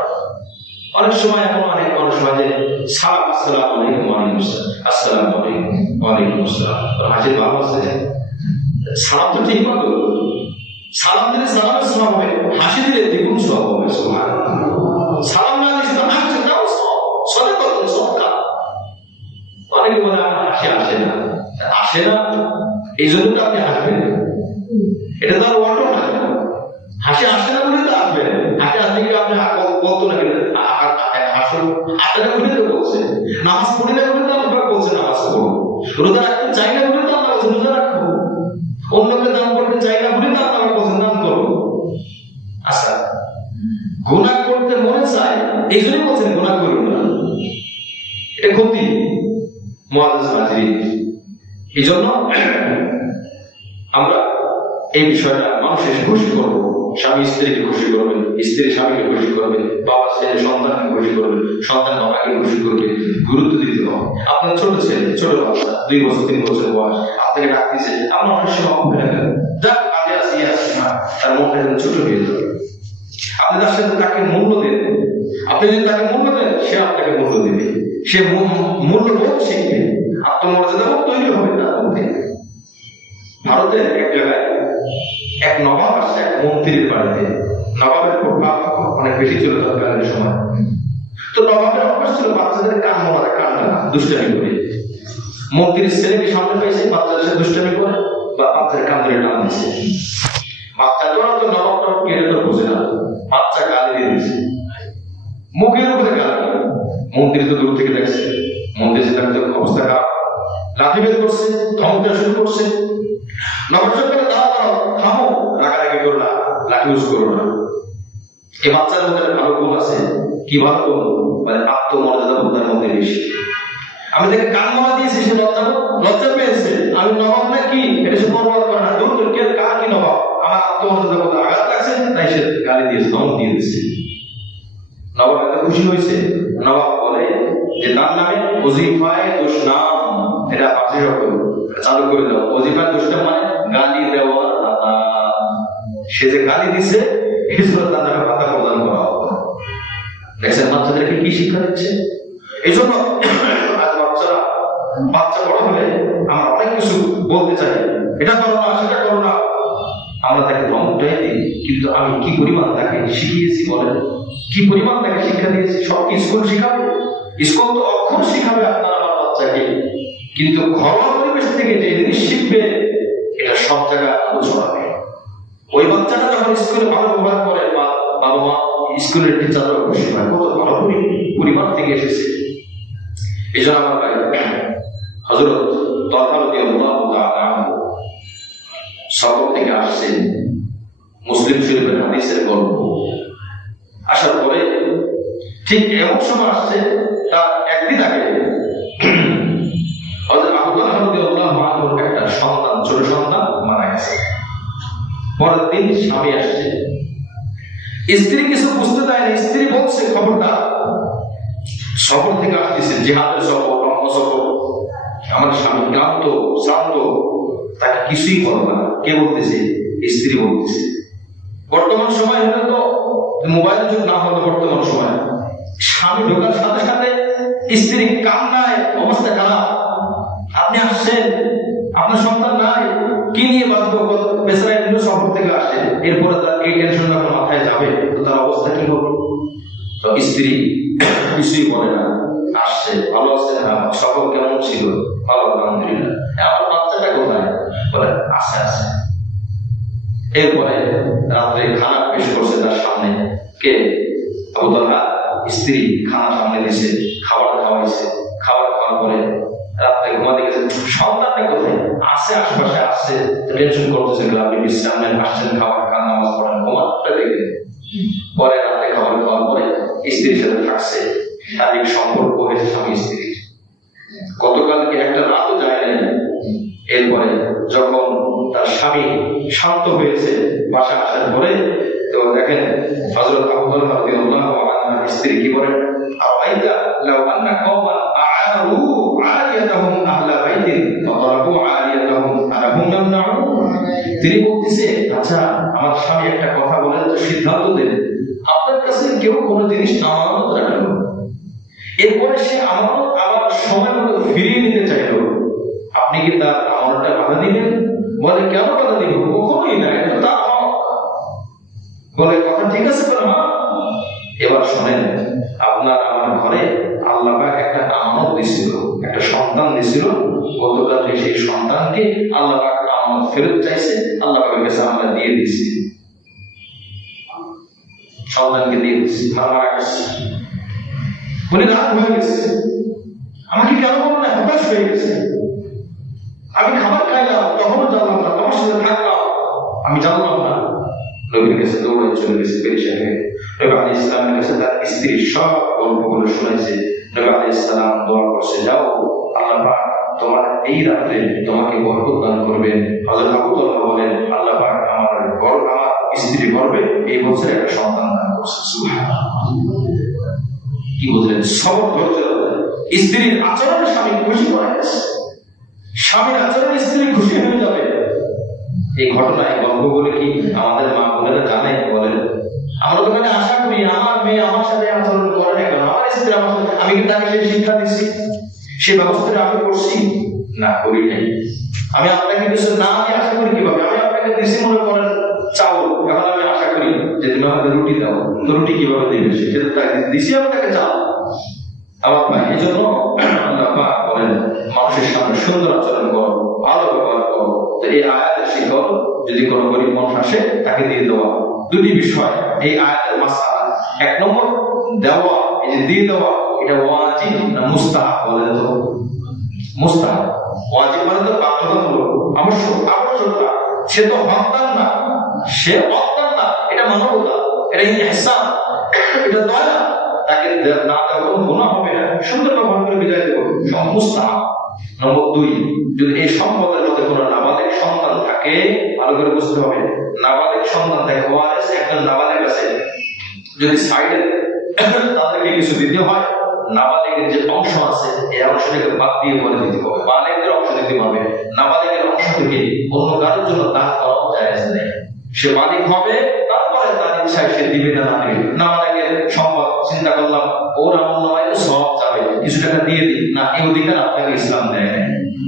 অনেক সময় এমন অনেক মানুষ হয় যে সালাম, আসসালামু আলাইকুম, ওয়ালাইকুম আসসালাম, আসসালামু আলাইকুম, ওয়ালাইকুম আসসালাম, হাসি ভালো আছে, সালাম তো ঠিক মতো, সালাম দিলে সালামের সওয়াব হবে, হাসি দিলে দ্বিগুণ সওয়াব হবে। সুবহানাল্লাহ। সালাম না দিলে না হাসি দাও, সদকা করুন, সদকা। অনেকে বলে আমার হাসি আসে না, আসে না এই জন্য তো আপনি হাসবেন, এটা তো আর অটো না। হাসি আসে না বলে তো আসবেন, হাসি আসলে কি আপনি বলতো না, হাসুন আপনাকে বলে তো বলছে, নামাজ পড়ি না বলে তো আপনাকে বলছে নামাজ পড়ো, রোজা রাখতে চাই না বলে তো আপনার বলছে রোজা রাখবো, অন্যকে দান করতে চাই না বলে তো আপনাকে বলছে দান করবো। আচ্ছা, গুনাহ করতে মনে চায় এই জন্যই বলছেন গুনাহ করুন না, এটা ক্ষতি। মুআজ্জাজ হাজিরিন, এই জন্য আমরা এই বিষয়টা মানুষের খুশি করবো। স্বামী স্ত্রীকে খুশি করবেন, স্ত্রী স্বামীকে খুশি করবে, বাবা ছেলে সন্তানকে খুশি করবে, সন্তান বাবাকে খুশি করবে। গুরুত্ব দিতে হবে। আপনার ছোট ছেলে, ছোট বাচ্চা, 2 বছর 3 বছর বয়স, আপনাকে ডাকতেছে, আমরা অনেক সময় অবহেলা করি, যাক কাজে আসি আসি না, তার মনটা যেন ছোট হয়ে যাবে। আপনি তার সাথে তাকে মূল্য দেন, আপনি যদি তাকে মূল্য দেন, সে আপনাকে মূল্য দেবে, সে মূল্যবোধ শিখবে, আত্মমর্যাদাবোধ তৈরি হবে তার মধ্যে। ভারতের এক জায়গায় এক নবাব আসছে এক মন্ত্রীর বাড়িতে। নবাবের প্রভাব অনেক বেশি ছিল তৎকালীন সময়। তো নবাবের অভ্যাস ছিল বাচ্চাদের কান মারা, কান্না দুষ্টামি করে। মন্ত্রীর ছেলেকে সামনে পাইছে, বাচ্চাদের সাথে দুষ্টামি করে বা বাচ্চার কান ধরে টান দিচ্ছে। বাচ্চা তো নবাবটা কেটে তো বোঝে না, বাচ্চা গালি দিয়ে দিচ্ছে, মুখের উপরে গালি। মন্ত্রী তো দূর থেকে দেখছে, মন্ত্রী ছিলাম তো অবস্থা খারাপ, লাঠি বের করছে, ধমক দেওয়া শুরু করছে। নবাব সরকার দাঁড়াও, থামো, রাগারাগি করো না, লাঠি ইউজ করো না। এই বাচ্চার মধ্যে ভালো গুণ আছে। কি ভালো গুণ? মানে আত্মমর্যাদা বোধের মধ্যে বেশি। আমি তাকে কান মারা দিয়েছি, সে লজ্জা পেয়েছে। আমি নবাব নাকি এটা সে পরোয়া করে না, দূর কে কার কি নবাব, আমার আত্মমর্যাদা বোধ আঘাত লাগছে, তাই সে গালি দিয়েছে, ধমক দিয়ে দিয়েছে। নবাব এত খুশি হয়েছে। নবাব বলে যে তার নামে ওজিফায়ে দুশনাম, এটা ফার্সি শব্দ, চালু করে দাও। ওজিফায়ে দুশনাম মানে গালি দেওয়ার ভাতা। সে যে গালি দিছে এই জন্য তার নামে ভাতা প্রদান করা হবে। দেখছেন বাচ্চাদেরকে কি শিক্ষা দিচ্ছে? এই জন্য আজ বাচ্চা বড় হলে আমরা অনেক কিছু বলতে চাই, এটা করো না, সেটা করো না, আমরা তাকে ধমকটাই দিই। কিন্তু আমি কি পরিমাণ তাকে শিখিয়েছি বলেন, কি পরিমাণ তাকে শিক্ষা দিয়েছি? সব কি স্কুল শিখাবে? স্কুল তো অক্ষর শিখাবে আপনার আমার বাচ্চাকে, কিন্তু ঘরোয়া পরিবেশ থেকে যে জিনিস শিখবে এটা সব জায়গায় আলো ছড়াবে। ওই বাচ্চাটা যখন স্কুলে ভালো ব্যবহার করে, বাবা মা স্কুলের টিচাররা খুশি হয়, কত ভালো পরিবার থেকে এসেছে। এই জন্য আমার ভাই হযরত তালহা রাদিয়াল্লাহু তাআলা সফর থেকে আসছে, মুসলিম শরীফের হাদিসের গল্প। আসার পরে ঠিক এমন সময় আসছে, তার একদিন আগে হযরত আবু তালহা রাদিয়াল্লাহু আনহুর একটা সন্তান, ছোট সন্তান মারা গেছে। পরের দিন স্বামী আসছে, স্ত্রী কিছু বুঝতে দেয় না। স্ত্রী বলছে, খবরদার, সফর থেকে আসতেছে, জিহাদের সফর, লম্বা সফর, আমার স্বামী ক্লান্ত শ্রান্ত, তাকে কিছুই করবে না। কে বলতেছে? স্ত্রী বলতেছে। বর্তমান সময় হলে তো মোবাইল যুগ না হলে বর্তমান সময় স্বামী ঢোকার সাথে সাথে স্ত্রী কান্নায়, অবস্থা খারাপ, আপনি আসছেন, আপনার সন্তান নাই, কি নিয়ে বাঁচবো, বেচারা এগুলো সফর থেকে আসছে, এরপরে তার এই টেনশন যখন মাথায় যাবে তো তার অবস্থা কি হবে? তো স্ত্রী কিছুই বলে না, আসছে, ভালো আছে, সফর কেমন ছিল? ভালো, আলহামদুলিল্লাহ। আমার বাচ্চাটা কোথায়? বলে আছে আছে। এরপরে রাত্রে খানা পেশ করছে তার সামনে। কে? আবু তালহা। স্ত্রী খানা সামনে দিছে, খাবার খাওয়াইছে। খাবার খাওয়ার পরে রাত্রে ঘুমাতে গেছে। সন্তানটা কোথায়? আছে, আশপাশে আসছে, টেনশন করতেছে, আপনি বিশ্রাম নেন, আসছেন, খাবার খান, নামাজ পড়েন, ঘুমাতে দেখবেন। পরে রাত্রে খাবার খাওয়ার পরে স্ত্রীর সাথে থাকছে, শারীরিক সম্পর্ক হয়েছে স্বামী স্ত্রীর। গতকালকে একটা রাতও যায় নাই। এরপরে যখন তার স্বামী শান্ত হয়েছে বাসা আসার পরে, তো দেখেন হযরত আবু তালহা রাদিয়াল্লাহু আনহু স্ত্রী কি বলেন? আরাইতা লাউ আন্না কওমান আ'আরু আলিয়াতাহুম আহলা বাইতিন ফাতারাকু আলিয়াতাহুম আলাহুম ইয়ামনাউন। তিনি বলতেছে, আচ্ছা আমার স্বামী একটা কথা বলেন তো, সিদ্ধান্ত দেন, আপনার কাছে কেউ কোনো জিনিস আমানত রাখলো, এরপরে সে আমানত আবার সময় মতো ফিরিয়ে নিতে চাইলো, আপনি কি তার আমানতটা বাধা দিবেন? বলে, কেন বাধা দিব? কখনোই না, এটা তার হক। বলে, কথা ঠিক আছে? বলে, হ্যাঁ। এবার শোনেন, আপনার আমার ঘরে আল্লাহ পাক একটা আমানত দিছিল, একটা সন্তান দিছিল। গতকালকে সেই সন্তানকে আল্লাহ পাক আমানত ফেরত চাইছে, আল্লাহ পাকের কাছে আমরা দিয়ে দিছি, সন্তানকে দিয়ে দিছি, মারা গেছে। উনি রাগ হয়ে গেছে, আমাকে কেন বলো না, হতাশ হয়ে গেছে। আমি খাবার খাইলাম, তখনও জানলাম না, তোমার সাথে থাকলাম, আমি জানলাম না। নবীর কাছে দৌড়ে চলে গেছে পেরেশান হয়ে। নবী আলাইহিস সালামের কাছে তার স্ত্রীর সব গল্পগুলো শুনেছে। নবী আলাইহিস সালাম দোয়া করছে, যাও, আল্লাহ পাক তোমার এই রাতে তোমাকে বরকত দান করবেন। হযরত আবু তালহা বলেন, আল্লাহ পাক আমার স্ত্রী গর্বে এই বছর একটা সন্তান দান করছে। সুবহানাল্লাহ। কি বললেন? সবর, ধৈর্য। স্ত্রীর আচরণে স্বামী খুশি হয়ে গেছে, স্বামীর আচরণে স্ত্রী খুশি হয়ে যাবে। এই ঘটনায় গল্পগুলো কি আমাদের মা বোনেরা জানে? বলেন, আমরা তো মানে আশা করি আমার মেয়ে আমার সাথে আচরণ করে না কেন, আমার স্ত্রী আমার সাথে, আমি কি তাকে সেই শিক্ষা দিচ্ছি, সেই ব্যবস্থাটা আমি করছি? না, করি নাই। আমি আপনাকে কিছু না দিয়ে আশা করি কিভাবে? আমি আপনাকে দিচ্ছি মনে করেন চাউল, এখন আমি আশা করি যে তুমি আমাকে রুটি দাও, তো রুটি কিভাবে দেবে? সেটা তাকে দিচ্ছি, আমি তাকে চাও। আমার ভাই, এই জন্য আল্লাহ পাক বলেন, মানুষের সামনে সুন্দর আচরণ করো, ভালো ব্যবহার করো। তো এই আয়াতের শিক্ষা হলো, যদি কোনো গরিব মানুষ আসে তাকে দিয়ে দেওয়া। দুটি বিষয় এই আয়াতের মাসআলা। এক নম্বর, দেওয়া, এই যে দিয়ে দেওয়া, এটা ওয়াজিব না মুস্তাহাব? বলেন তো। মুস্তাহাব। ওয়াজিব মানে তো বাধ্যতামূলক, আবশ্যকতা। সে তো হকদার না, সে হকদার না, এটা মানবতা, এটা ইহসান, এটা দয়া। তাকে না দেওয়া গুনাহ হবে না, সুন্দর ব্যবহার করে বিদায় দেব, মুস্তাহাব। নম্বর 2, যদি এই সম্পদের মধ্যে কোনো নাবালিগ সন্তান থাকে, ভালো করে বুঝতে হবে, নাবালিগ সন্তান থাকে, ওয়ারিস একজন নাবালিগ আছে, যদি সাইডে তাদেরকে কিছু দিতে হয়, নাবালিগের যে অংশ আছে এই অংশটাকে বাদ দিয়ে বলে দিতে হবে। বালিগের অংশ দিতে হবে, নাবালিগের অংশ থেকে অন্য কারোর জন্য দান করাও জায়েজ নেই। সে বালিগ হবে, তারপরে তার ইচ্ছায় সে দিবে না না দিবে। নাবালিগের সম্পদ চিন্তা করলাম ওর আমল নয় তো সব যাবে, কিছু টাকা দিয়ে দিই না, এই অধিকার আপনাকে ইসলাম দেয় না।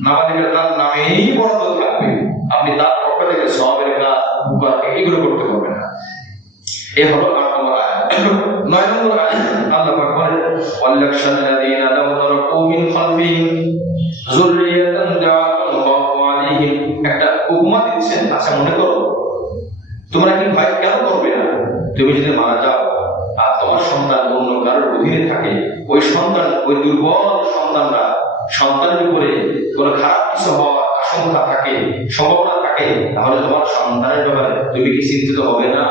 নাবালিগের তার নামেই বরাদ্দ থাকবে, আপনি তার পক্ষ থেকে সবের কাজ এগুলো করতে পারবেন না। এ হলো 8 নম্বর আয়াত। 9 নম্বর আয়াত আল্লাহ পাক বলেন, ওয়াল্লাযীনা লাউ তারাকু মিন খালফিহিম যুররিয়াতান দাআতুন খাফু আলাইহিম। একটা উপমা দিচ্ছেন, আচ্ছা মনে করো তোমরা কি ভয় কেন করবে না? তুমি যদি মারা যাও আর তোমার সন্তান অন্য কারোর অধীনে থাকে, ওই সন্তান, ওই দুর্বল সন্তানরা, সন্তানের উপরে কোনো খারাপ কিছু হওয়ার আশঙ্কা থাকে, সম্ভাবনা থাকে, থাকে, তাহলে তোমার সন্তানের ব্যাপারে তুমি কি চিন্তিত হবে না?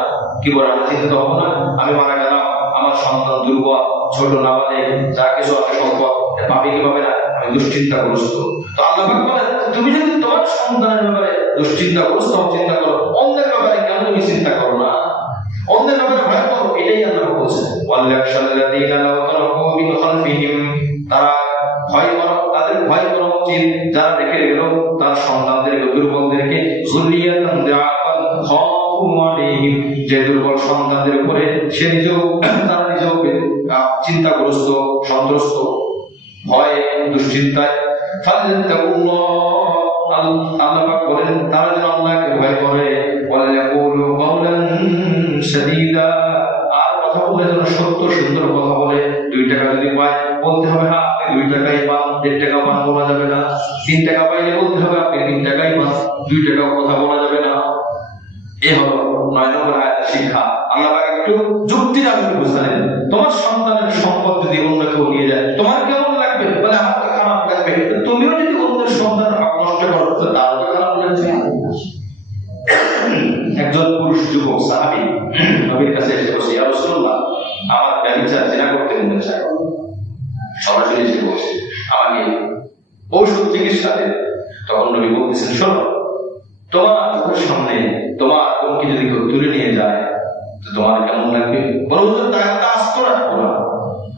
কি বলে আমি চিন্তিত হব না? আমি মারা গেলাম, আমার সন্তান দুর্বল, ছোট নাবালিগ, যা কিছু আছে সম্পদ, পাবে কি পাবে না, আমি দুশ্চিন্তাগ্রস্ত। তো আল্লাহ পাক বলেন, তুমি যদি তোমার সন্তানের ব্যাপারে দুশ্চিন্তাগ্রস্ত চিন্তা করো, অন্যের ব্যাপারে কেন তুমি চিন্তা করো না? অন্যের ব্যাপারে ভয় করো, এটাই আল্লাহ বলছেন। ওয়াল্লাযীনা লাউ তারাকু মিন খালফিহিম, তারা ভয় করো, তাদের ভয় করা উচিত যারা রেখে গেল তার সন্তানদেরকে, দুর্বলদেরকে, যুররিয়াতান যাআফান খাফু আলাইহিম, যে দুর্বল সন্তানদের উপরে সে নিজেও তারা নিজেও চিন্তাগ্রস্ত, সন্ত্রস্ত, ভয়, দুশ্চিন্তায়। ফাল্লাতাকুল্লাহ, আল্লাহ পাক বলেন তারা যেন আল্লাহকে ভয় করে। ওয়ালাকুলু কাওলান সাদীদা, আর কথা বলে যেন সত্য সুন্দর কথা বলে। 2 টাকা যদি পায় বলতে হবে হ্যাঁ আপনি 2 টাকাই পান, 1.5 টাকা পান বলা যাবে না। 3 টাকা পাইলে বলতে হবে আপনি 3 টাকাই পান, 2 টাকাও কথা বলা যাবে না। এই হলো 9 নম্বর আয়াতের শিক্ষা। আল্লাহ পাক একটু যুক্তির আলোকে বুঝালেন, তোমার সন্তানের সম্পদ যদি অন্য কেউ নিয়ে যায় তোমার কেমন লাগবে? বলে আমার তো খারাপ লাগবে। তুমিও যদি অন্যের সন্তান নষ্ট করো তো তারও তো খারাপ লাগবে। একজন পুরুষ যুবক সাহাবী নবীর কাছে এসে বলছে, ইয়া রাসূলুল্লাহ, আমার ব্যভিচার জিনা করতে মনে চায়। সরাসরি এসে বলছে আমাকে ঔষধ চিকিৎসা দেন। তখন নবী বলতেছেন, শোনো, তোমার চোখের সামনে তোমার বোনকে যদি কেউ তুলে নিয়ে যায় তো তোমার কেমন লাগবে? বলো যে তাকে আস্ত রাখবো না।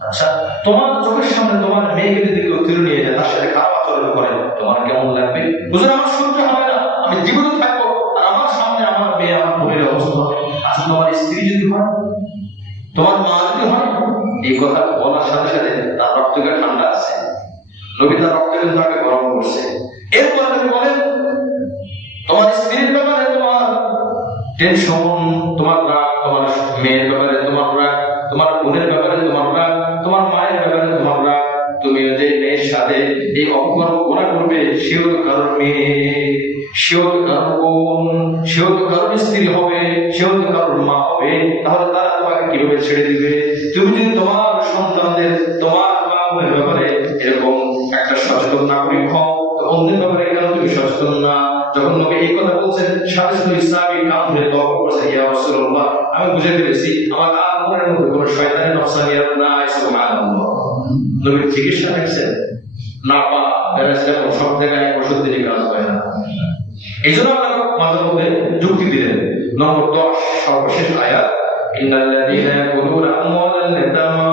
আচ্ছা, তোমার চোখের সামনে তোমার মেয়েকে যদি কেউ তুলে নিয়ে যায়, তার সাথে খারাপ আচরণ করে, তোমার কেমন লাগবে? বুঝলেন, আমার সহ্য হবে না, আমি জীবিত থাকবো আর আমার সামনে আমার মেয়ে, আমার বোনের অবস্থা হবে। আচ্ছা, তোমার স্ত্রী যদি হয়, তোমার মা যদি হয়, এই কথা বলার সাথে সাথে তার রক্তকে ঠান্ডা আছে। নবী তার রক্ত কিন্তু আগে গরম করছে। এরপরে নবী বলেন, তোমার স্ত্রীর ব্যাপারে তোমার টেনশন, তোমার রাগ, তোমার মেয়ের ব্যাপারে তোমার রাগ, তোমার বোনের ব্যাপারে তোমার রাগ, তোমার মায়ের ব্যাপারে তোমার রাগ। তুমি যে মেয়ের সাথে এই অপকর্ম গুনাহ করবে, সেও তো কারোর মেয়ে, সেও তো কারোর বোন, সেও তো কারোর স্ত্রী হবে, সেও তো কারোর মা হবে। তাহলে তারা তোমাকে কিভাবে ছেড়ে দিবে? তুমি যদি তোমার সন্তানদের, তোমার মা বোনের ব্যাপারে এরকম একটা সচেতন নাগরিক হও, তো অন্যের ব্যাপারে কেন তুমি সচেতন না? যখন নবী এই কথা বলছেন, সাথে সাথে সাহাবী কান ধরে তওবা করছে, ইয়া রাসূলুল্লাহ, আমি বুঝে ফেলেছি আমার আর মনের মধ্যে কোনো শয়তানের নফসানিয়াত নাই। সুবহানাল্লাহ। নবীর চিকিৎসা দেখছেন না, পা প্যারাসিটামল সব জায়গায় ওষুধ দিলে কাজ হয় না। এই জন্য আমরা মাঝে মধ্যে যুক্তি দিলেন। নম্বর 10 সর্বশেষ আয়াত, ইন্নাল্লাযীনা ইয়াকুলুনা আমওয়ালাল ইয়াতামা,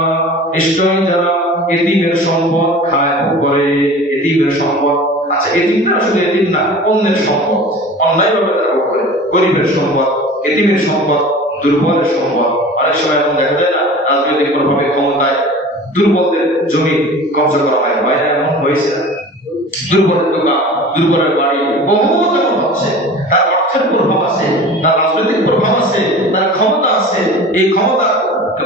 নিশ্চয়ই যারা এতিমের সম্পদ খায় করে, এতিমের সম্পদ, আচ্ছা এতিমটা আসলে এতিম না, অন্যের সম্পদ অন্যায়ভাবে তারা ভোগ করে, গরিবের সম্পদ, এতিমের সম্পদ, দুর্বলের সম্পদ। অনেক সময় এমন দেখা যায় না, রাজনৈতিক প্রভাবে ক্ষমতায় দুর্বলদের জমি কবজা করা হয়, হয় না? এমন হয়েছে না? দুর্বলের দোকান, দুর্বলের বাড়ি, বহু যেমন হচ্ছে। তার অর্থের প্রভাব আছে, তার রাজনৈতিক প্রভাব আছে, তার ক্ষমতা আছে। এই ক্ষমতা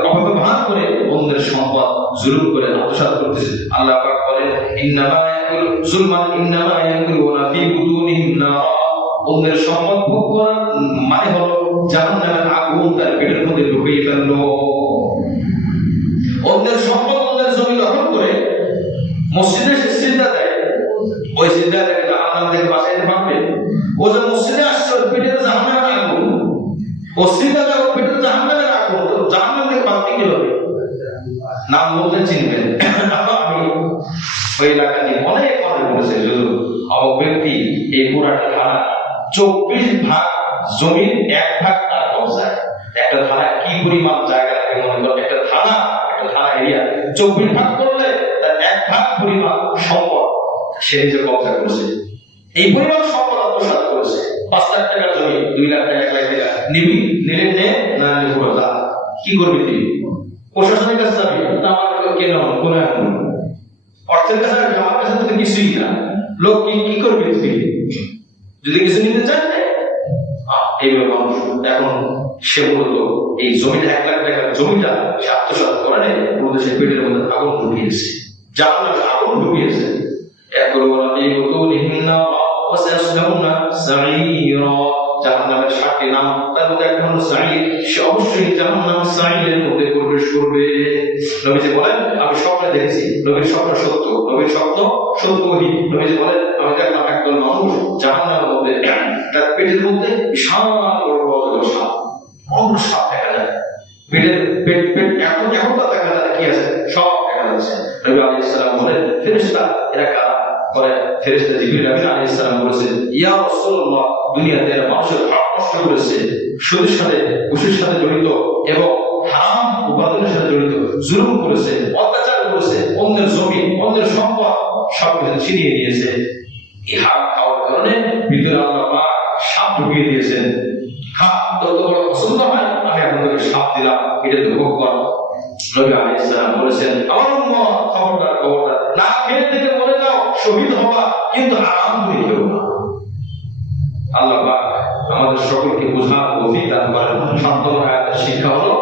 অপব্যবহার করে অন্যের সম্পদ জুলুম করে আত্মসাৎ করতেছে। আল্লাহ পাক বলেন, ইন্নামা ইয়াকুলু যুলমান ইন্নামা ইয়াকুলুনা ফি বুতুনিহিম নার, অন্যের সম্পদ ভোগ করা মানে হলো জাহান্নামের আগুন তার পেটের মধ্যে ঢুকিয়ে ফেললো। অন্যের সম্পদ, অন্যের জমি দখল করে মসজিদে সিজদা দেয়, ওই সিজদা থেকে জাহান্নাম থেকে বাঁচাইতে পারবে? ও যে মসজিদে আসছে, ওর পেটে জাহান্নামের আগুন, ও সিজদা দেয়, ওর পেটে জাহান্নামের আগুন, তো জাহান্নাম থেকে বাঁচতে কি হবে? নাম বলতে চিনবেন। আমি ওই এলাকা নিয়ে অনেক কথা বলেছে, অমুক ব্যক্তি এই পুরাটা থানা 24 ভাগ জমির 1 ভাগ তার কবজায়। একটা থানা কি পরিমাণ জায়গা থাকে মনে করেন, একটা থানা এরিয়া 24 ভাগ করলে তার 1 ভাগ পরিমাণ সম্পদ সে নিজে কবজা করেছে। এই পরিমাণ সম্পদ আত্মসাৎ করেছে। 5 লাখ টাকার জমি 2 লাখ টাকা 1 লাখ টাকা নিবি, নিলে নে, না নিলে পুরো যা। কি করবি তুই? প্রশাসনের কাছে যাবি, তা আমার কেন কোন অর্থের কাছে, আমার কাছে তো কিছুই না। লোক কি করবি তুই? যদি কিছু নিতে চান এইভাবে মানুষ এখন সে মূলত এই জমিটা 1 লাখ টাকার জমিটা সে আত্মসাৎ করে নেয়, প্রদেশের পেটের মধ্যে আগুন ঢুকিয়েছে, জাহান্নামে আগুন ঢুকিয়েছে। জাহান্নামের 7টি নাম, তার মধ্যে একটা হলো সাঈদ, সে অবশ্যই জাহান্নাম সাঈদের মধ্যে প্রবেশ করবে। নবীজি বলেন আমি স্বপ্নে দেখেছি, নবীর স্বপ্ন সত্য, নবীর স্বপ্ন সত্যই। নবীজি বলেন আমি দেখলাম একদল মানুষ জাহান্নামের মধ্যে, তার পেটের মধ্যে বিশাল বড় বড় সাপ, বড় সাপ দেখা যায়, পেটের পেট পেট এত এতটা দেখা যায়, কি আছে সব দেখা যাচ্ছে। নবী আলাইহিস সালাম বলেন ফেরেশতা এরা কারা? পরে ফেরেশতা জিবরিল আলাইহিস সালাম বলেছেন ইয়া রাসূলুল্লাহ, দুনিয়াতে এরা মানুষের হক নষ্ট করেছে, সুদের সাথে ঘুষের সাথে জড়িত এবং হারাম উপাদানের সাথে জড়িত, জুলুম করেছে, অত্যাচার করেছে, অন্যের জমি অন্যের সম্পদ সবকিছু ছিনিয়ে নিয়েছে। এই হাক খাওয়ার কারণে ভিতরে আল্লাহ পাক সাপ ঢুকিয়ে দিয়েছেন। খা, তোর তো বড় পছন্দ হয়, আমি এখন তোকে সাপ দিলাম, এটা তো ভোগ কর। নবী আলাইহিস সালাম বলেছেন আমার উম্মত খবরদার খবরদার, না খেয়ে থেকে মরে যাও, শহীদ হবা, কিন্তু হারাম তুমি খেও না। আল্লাহ পাক আমাদের সকলকে বোঝার তৌফিক দান করেন। 7 নম্বর আয়াতের শিক্ষা হলো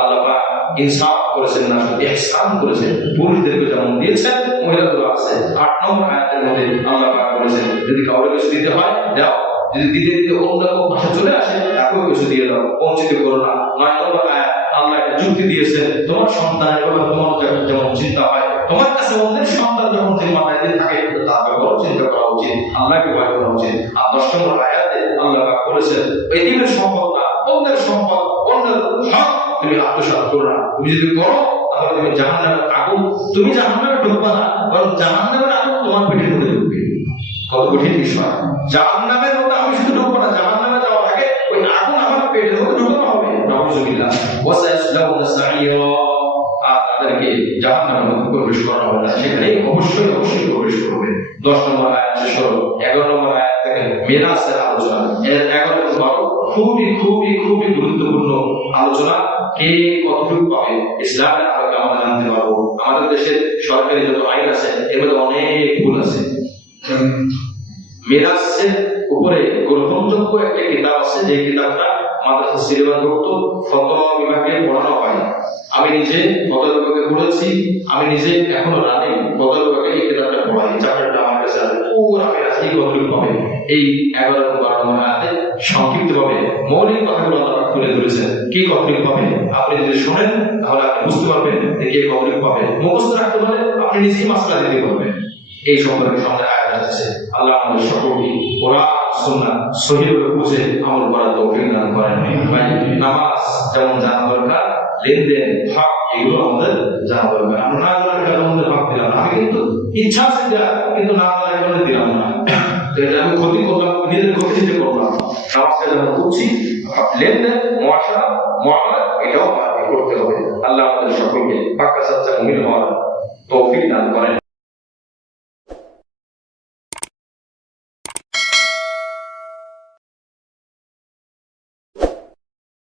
আল্লাহ পাক ইনসাফ করেছেন, না শুধু ইহসান করেছেন, পুরুষদেরকে যেমন দিয়েছেন মহিলাদেরও আছে। 8 নম্বর আয়াতের মধ্যে আল্লাহ পাক বলেছেন যদি কাউকে কিছু দিতে হয় দাও, যদি দিতে দিতে অন্য কেউ পাশে চলে আসে তাকেও কিছু দিয়ে দাও, বঞ্চিত করো না। 9 নম্বর আয়াত আল্লাহ একটা যুক্তি দিয়েছেন, তোমার সন্তানের ব্যাপারে তোমার যেমন চিন্তা হয়, তোমার কাছে অন্যের সন্তান যখন জিম্মাদারি থাকে তার ব্যাপারেও চিন্তা করা উচিত, আল্লাহকে ভয় করা উচিত। আর 10 নম্বর আয়াতে আল্লাহ পাক বলেছেন এতিমের সম্পদ না, অন্যের সম্পদ, অন্যের হক তুমি আত্মসাৎ করো না। তুমি যদি করো তাহলে তুমি জাহান্নামের আগুন, তুমি জাহান্নামে ঢুকবা না, বরং জাহান্নামের আগুন তোমার পেটের মধ্যে ঢুকবে। কত কঠিন বিষয়! জাহান্নামের মধ্যে আমি শুধু ঢুকবো না, জাহান্নামে যাওয়ার আগে ওই আগুন আমার পেটের মধ্যে ঢুকানো হবে। নাউযুবিল্লাহ। ওয়াসায়াসলাউনা সাঈরা, আর তাদেরকে জাহান্নামের মধ্যে প্রবেশ করা হবে না, সেখানে অবশ্যই অবশ্যই প্রবেশ করবে। 10 নম্বর আয়াত শেষ হলো। 11 নম্বর আয়াত থেকে মিরাসের আলোচনা, এর 11 এবং 12 খুবই খুবই খুবই গুরুত্বপূর্ণ আলোচনা। কে কতটুকু পাবে ইসলামের আলোকে আমরা জানতে পারবো। আমাদের দেশের সরকারি যত আইন আছে এর মধ্যে অনেক ভুল আছে। মিরাসের উপরে গ্রহণযোগ্য একটা কিতাব আছে, যে কিতাবটা মাদ্রাসা সিলেবাসভুক্ত ফতোয়া বিভাগে পড়ানো হয়। আমি নিজে ফতোয়া বিভাগে পড়েছি, আমি নিজে এখনো রানি ফতোয়া বিভাগে এই কিতাবটা পড়াই। চ্যাপ্টারটা আমার কাছে আছে, পুরো মিরাস এই কতটুকু পাবে। এই 11 এবং 12 নম্বর আয়াতে সংক্ষিপ্তভাবে মৌলিক কথাগুলো আল্লাহ তুলে ধরেছেন। কি কতটুকু পাবে আপনি যদি শুনেন তাহলে আপনি বুঝতে পারবেন যে কে কতটুকু পাবে। মুখস্থ রাখতে পারলে আপনি নিজেই মাসলা দিতে পারবেন। এই সম্পর্কে সামনে আয়াত আছে। আল্লাহ আমাদের সকলকে কোরআন সুন্নাহ সহিহভাবে বুঝে আমল করার তৌফিক দান করেন। ভাই, নামাজ যেমন জানা দরকার, লেনদেন হক এগুলো আমাদের জানা দরকার। আমরা না জানার কারণে আমাদের হক দিলাম, আমি কিন্তু ইচ্ছা আছে দেওয়া, কিন্তু না জানার কারণে দিলাম না। তো এটা আমি ক্ষতি করলাম, নিজের ক্ষতি দিতে করলাম। নামাজটা যখন করছি লেনদেন মুআমালা এটাও আমাকে করতে হবে। আল্লাহ আমাদের সকলকে পাক্কা সাচ্চা মুমিন হওয়ার তৌফিক দান করেন।